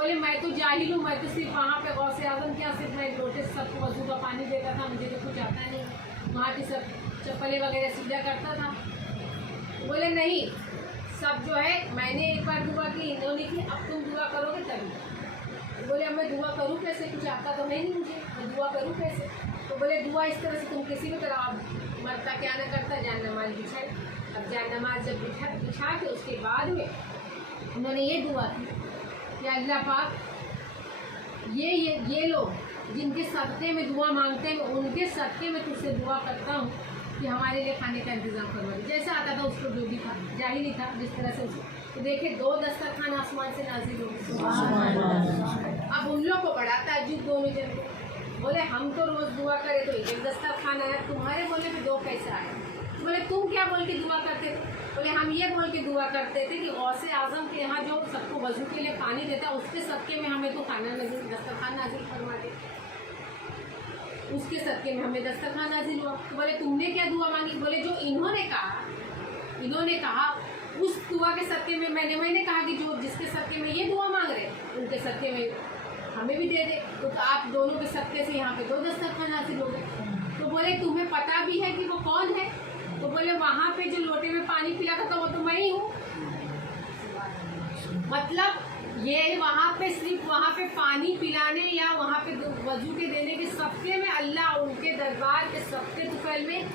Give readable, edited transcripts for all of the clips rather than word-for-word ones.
बोले मैं तो जाहिल हूँ, मैं तो सिर्फ वहाँ पे गौसे आजम क्या सिर्फ मैं लोटे से सबको वजू का पानी देता था, मुझे तो कुछ आता नहीं, वहाँ की सब चप्पलें वगैरह सीधा करता था। बोले नहीं, सब जो है मैंने एक बार दुआ की, इन्होंने की, अब तुम दुआ करोगे तभी। बोले अब मैं दुआ करूँ कैसे, कुछ आता तो है नहीं मुझे, मैं दुआ करूँ कैसे। तो बोले दुआ इस तरह से तुम किसी भी तरह, आप मरता क्या ना करता, जान नमाज बिछाए। अब जान नमाज जब बिछा के उसके बाद में उन्होंने ये दुआ की कि अल्लाह पाक ये लोग जिनके सदक़े में दुआ मांगते हैं, उनके सदक़े में तुझसे दुआ करता हूँ कि हमारे लिए खाने का इंतज़ाम करवा दे। जैसा आता था उसको जो भी था, जाहिल ही था जिस तरह से उसको, तो देखे 2 दस्तरखान आसमान से नाज़िल हो गए। अब उन लोग को बड़ा ताज्जुब दोनों जन को, बोले हम तो रोज़ दुआ करे तो एक दस्तरखान आया, तुम्हारे बोले पे 2 कैसे आए। बोले तुम क्या बोल के दुआ करते थे। बोले हम ये बोल के दुआ करते थे कि गौसे आज़म के यहाँ जो सबको वजू के लिए पानी देता है, उसके सदक़े में हमें तो खाना नज़ील दस्तरखान नाजिल फरमा दे, उसके सदक़े में हमें दस्तरखान नाजिल हुआ। तो बोले तुमने क्या दुआ मांगी। बोले जो इन्होंने कहा उस दुआ के सदक़े में मैंने कहा कि जो जिसके सदक़े में ये दुआ मांग रहे उनके सदक़े में हमें भी दे दे। तो आप दोनों के सदक़े से यहाँ पे 2 दस्तरखान हासिल हो गए। तो बोले तुम्हें पता भी है कि वो कौन है। तो बोले वहाँ पे जो लोटे में पानी पिलाता था वो तो मैं ही हूँ। मतलब ये वहाँ पे सिर्फ वहाँ पे पानी पिलाने या वहाँ पे वजू के देने के सबके में अल्लाह उनके दरबार के सबके तुफैल में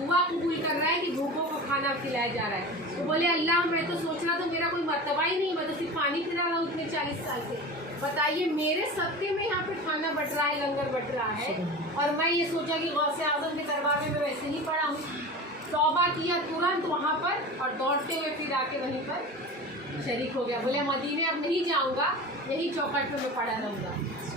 दुआ कबूल कर रहा है कि भूखों को खाना खिलाया जा रहा है। तो बोले अल्लाह मैं तो सोच रहा था मेरा कोई मर्तबा ही नहीं, मैं तो सिर्फ पानी पिला रहा हूँ इतने 40 साल से, बताइए मेरे सदक़े में यहाँ पे खाना बट रहा है, लंगर बट रहा है, और मैं ये सोचा कि गौसे आज़म के दरबार में मैं वैसे ही पड़ा हूँ। तौबा किया तुरंत वहाँ पर और दौड़ते हुए फिर आके वहीं पर शरीक हो गया। बोले मदीने अब नहीं जाऊँगा, यही चौखट पे मैं पड़ा रहूँगा।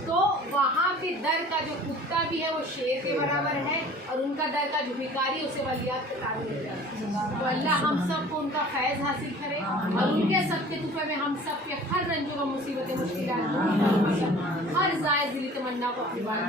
तो वहाँ पे दर का जो कुत्ता भी है वो शेर के बराबर है, और उनका दर का जो भिखारी उसे वलियात के ताबे हो जाता है। तो अल्लाह हम सब को उनका फैज़ हासिल करे और उनके सबके तुफे में हम सब के हर रंजों व मुसीबतें मुश्किलात हर जायज़ दिली तमन्ना को अपनी बात